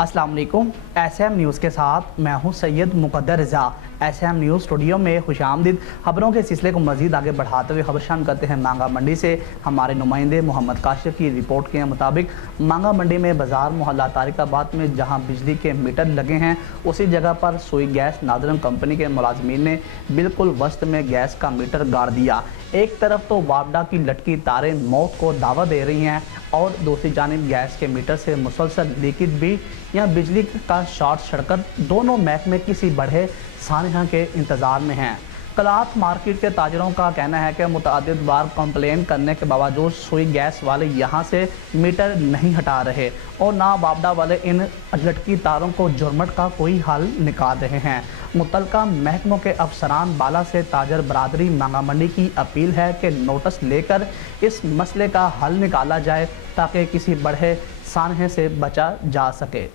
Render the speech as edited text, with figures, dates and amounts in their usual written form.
अस्सलाम वालेकुम। SM news के साथ मैं हूं सैयद मुक़द्दर रज़ा। SM न्यूज़ स्टूडियो में खुशामदीद। खबरों के सिलसिले को मज़ीद आगे बढ़ाते हुए खबर शामिल करते हैं मांगा मंडी से। हमारे नुमाइंदे मोहम्मद काशिफ की रिपोर्ट के मुताबिक मांगा मंडी में बाज़ार मोहल्ला तारिकाबाद में जहां बिजली के मीटर लगे हैं, उसी जगह पर सुई गैस नादरन कंपनी के मुलाजमीन ने बिल्कुल वस्त में गैस का मीटर गाड़ दिया। एक तरफ तो वापडा की लटकी तारें मौत को दावा दे रही हैं और दूसरी जानिब गैस के मीटर से मुसलसल लीकेज भी या बिजली का शॉर्ट सर्किट, दोनों महकमे किसी बढ़े सानहा के इंतज़ार में हैं। कलात मार्केट के ताजरों का कहना है कि मुतअद्दिद बार कंप्लेन करने के बावजूद सुई गैस वाले यहां से मीटर नहीं हटा रहे और ना वापडा वाले इन लटकी तारों को जुर्मट का कोई हल निकाल रहे हैं। मुतलका महकमों के अफसरान बाला से ताजर बरादरी मांगा मंडी की अपील है कि नोटिस लेकर इस मसले का हल निकाला जाए ताकि किसी बढ़े सानहे से बचा जा सके।